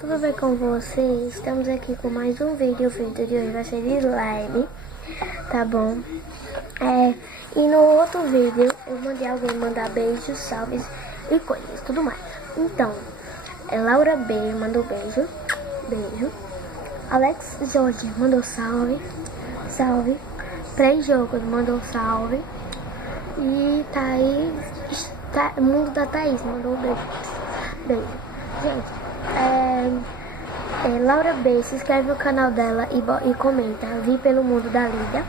Tudo bem com vocês? Estamos aqui com mais um vídeo. O vídeo de hoje vai ser de slime, tá bom? E no outro vídeo eu mandei alguém mandar beijos, salves e coisas, tudo mais. Então, Laura B mandou beijo. Alex Jorge mandou salve. Pré-jogos mandou salve. E Mundo da Thaís mandou beijo. Gente, Laura B, se inscreve no canal dela e comenta. Vi pelo Mundo da Lídia.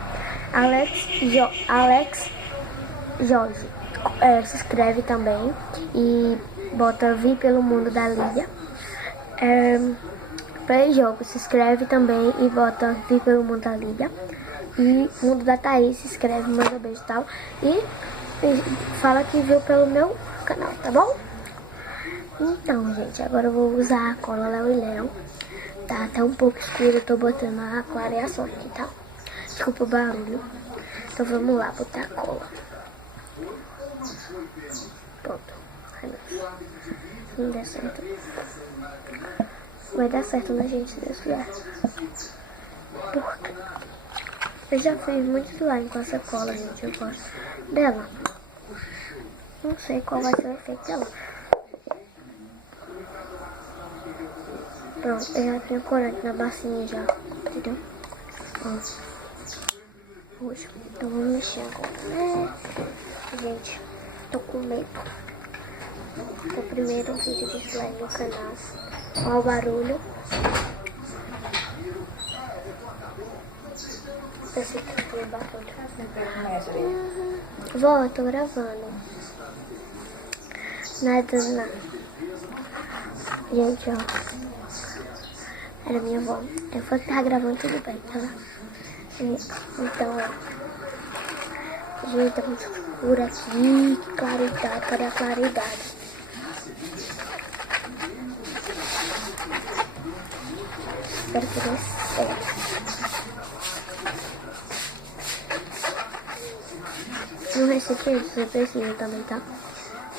Alex Jorge, se inscreve também e bota Vi pelo Mundo da Lídia. Pré-jogo, se inscreve também e bota Vi pelo Mundo da Lídia. E Mundo da Thaís, se inscreve, manda beijo e tal. E fala que viu pelo meu canal, tá bom? Então, gente, agora eu vou usar a cola Léo e Léo. Tá um pouco escuro, eu tô botando a clareação aqui, tá? Desculpa o barulho. Então vamos lá, botar a cola. Pronto. Não der certo. Vai dar certo, né, gente, se Deus quiser. Porque eu já fiz muito slime com essa cola, gente. Eu gosto dela. Não sei qual vai ser o efeito dela. Pronto, eu já tenho corante na bacinha já, entendeu? Puxa, então vamos mexer agora. Gente, tô com medo. É o primeiro vídeo de slime no canal. Olha o barulho. Esse aqui tem barulho. Vó, eu tô gravando. Nada, não. Gente, ó. Era minha avó. Eu falei que tava gravando tudo bem, tá lá? Então, ó. Gente, tá muito escuro aqui. Claridade, cadê a claridade? Espero que dê certo. No recipiente você precisa também, tá?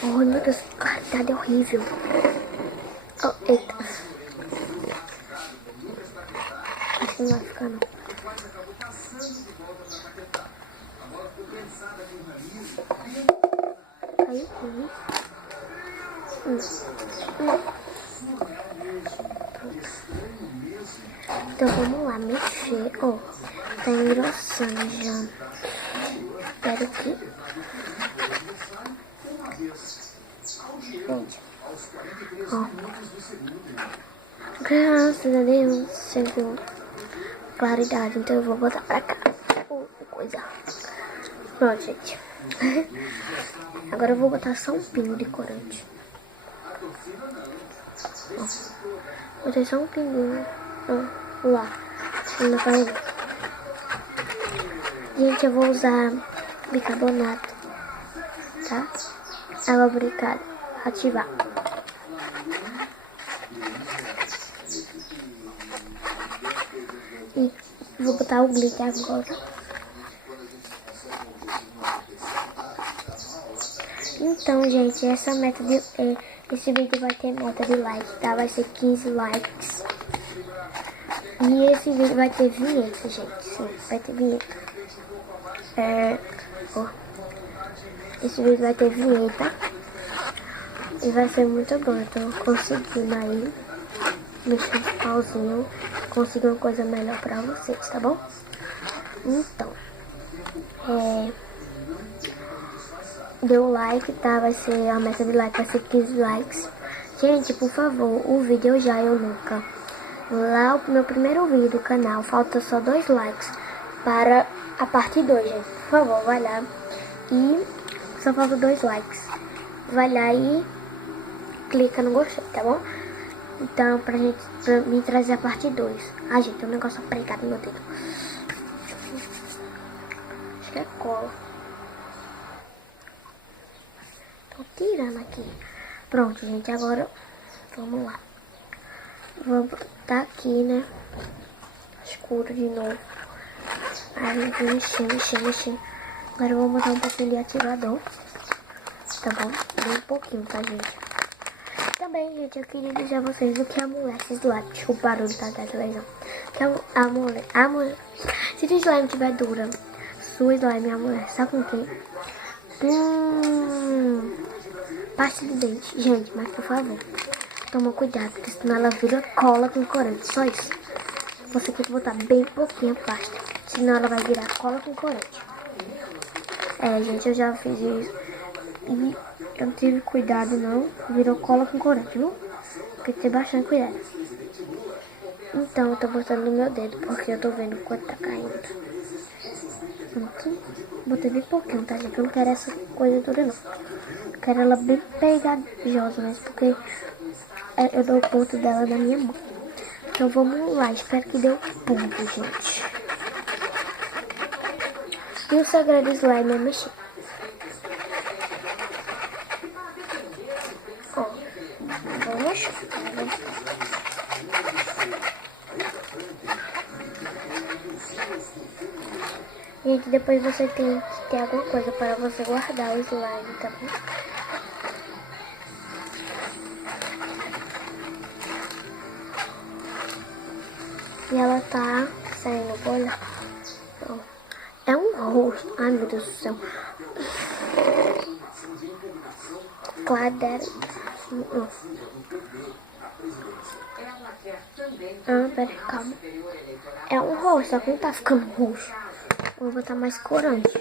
Oh, meu Deus, a claridade é horrível. Oh, eita. Acho que não vai ficar, não. Caiu tudo. Não. Então vamos lá, mexer. Ó, tá engrossando já. Espero que... Gente, ó. Graças a Deus, chegou claridade, então eu vou botar pra cá. Coisa. Pronto, gente. Agora eu vou botar só um pingo de corante. Ó. Botei só um pinguinho. Ó, lá. Não tá vendo. Gente, eu vou usar bicarbonato, tá? Água lubrificada. Ativar. E vou botar o glitter agora. Então, gente, esse vídeo vai ter meta de like, tá? Vai ser 15 likes. E esse vídeo vai ter vinheta, gente. Sim, vai ter vinheta. Esse vídeo vai ter vinheta. E vai ser muito bom. Eu tô conseguindo aí mexer de pauzinho. Conseguir uma coisa melhor pra vocês, tá bom? Então, deu like, tá? Vai ser a meta de like, vai ser 15 likes. Gente, por favor, o vídeo Já Eu Nunca. Lá o meu primeiro vídeo do canal, falta só 2 likes para a parte 2, gente. Por favor, vai lá. E só falta 2 likes. Vai lá e clica no gostei, tá bom? Então, pra me trazer a parte 2. Ah, gente, tem um negócio apregado no meu dedo. Acho que é cola. Tô tirando aqui. Pronto, gente, agora vamos lá. Vou botar aqui, né? Escuro de novo. Aí eu vou mexer. Agora eu vou botar um pouquinho de ativador. Tá bom? Bem um pouquinho, tá, gente? Também, gente, eu queria dizer a vocês o que a mulher, esse slime, deixa o barulho tá da televisão. Que a mulher, se o slime tiver dura, sua slime é a mulher, sabe com quem? Pasta de dente. Gente, mas por favor, toma cuidado, porque senão ela vira cola com corante, só isso. Você tem que botar bem pouquinho pasta, senão ela vai virar cola com corante. Gente, eu já fiz isso e eu não tive cuidado não, virou cola com corante, viu? Tem que ter bastante cuidado. Então, eu tô botando no meu dedo, porque eu tô vendo o quanto tá caindo. Pronto. Botei bem pouquinho, tá, gente? Eu não quero essa coisa dura, não. Eu quero ela bem pegajosa mesmo, porque eu dou o ponto dela na minha mão. Então, vamos lá. Espero que dê um ponto, gente. E o segredo do slime é mexer. Ó, vou mexer. Gente, depois você tem que ter alguma coisa para você guardar o slime, tá bom? E ela tá saindo, olha. É um rosto. Ai, meu Deus do céu. Claro, pera, calma. É um roxo, só que não tá ficando roxo. Vou botar mais corante.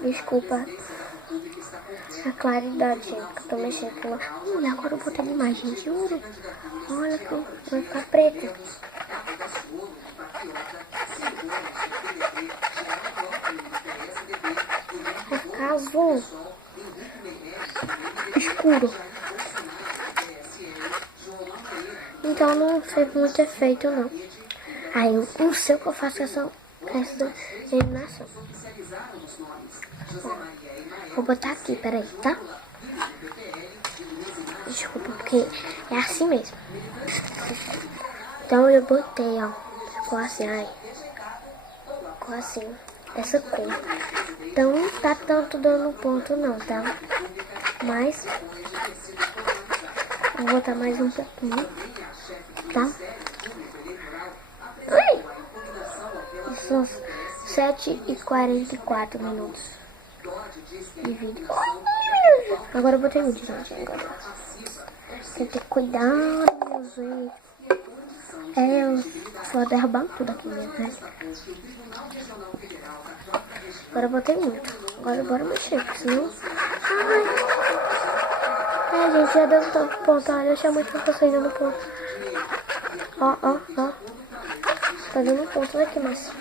Desculpa a claridade, gente, que eu tô mexendo com ela. Olha, agora eu botei demais, gente, juro. Olha que vai ficar preta. Vai ficar azul. Escuro. Então não fez muito efeito, não. Aí eu não sei o que eu faço com essa iluminação. Vou botar aqui, peraí, tá? Desculpa, porque é assim mesmo. Então eu botei, ó. Ficou assim, ai. Ficou assim, essa cor. Então não tá tanto dando ponto não, tá? Mas vou botar mais um pouquinho, tá? São 7h44 de vídeo. Agora eu botei muito, gente. Agora tem que ter cuidado, gente. Eu vou derrubar tudo aqui mesmo, né? Agora eu botei muito. Agora bora mexer, porque senão... Ai. Gente, já deu tanto ponto. Olha, eu chamo muito pra vocês dando ponto. Ó. Tá dando ponto aqui, mas...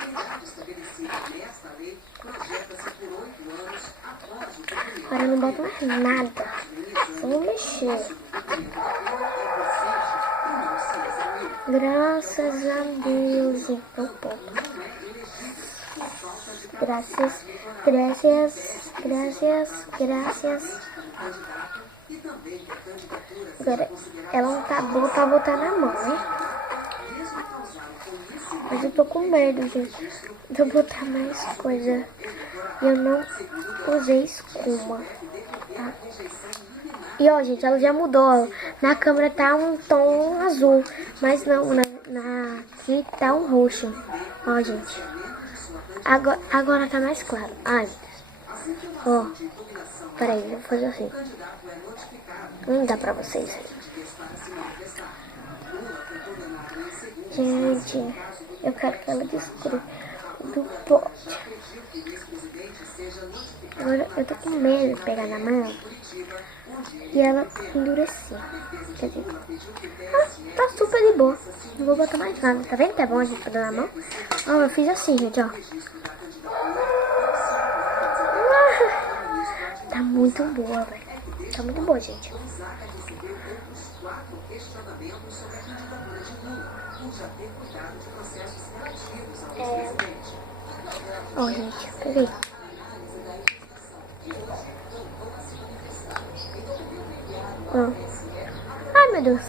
Agora eu não boto mais nada. Vamos mexer. Graças a Deus. Então, ponto. Graças. Agora, ela não tá boa pra botar na mão, né? Mas eu tô com medo, gente, de eu botar mais coisa. E eu não usei escuma, tá? E ó, gente, ela já mudou, ó. Na câmera tá um tom azul, mas não, aqui tá um roxo. Ó, gente. Agora tá mais claro. Ai, ó. Peraí, eu vou fazer assim. Não dá pra vocês. Gente, eu quero que ela destrua do pote. Agora eu tô com medo de pegar na mão e ela endurecer. Quer dizer, tá super de boa. Não vou botar mais nada. Tá vendo que é bom a gente pegar na mão? Ó, eu fiz assim, gente, ó. Tá muito boa, velho. Tá muito boa, gente. Ó, gente, peguei. Ó. Ai, meu Deus.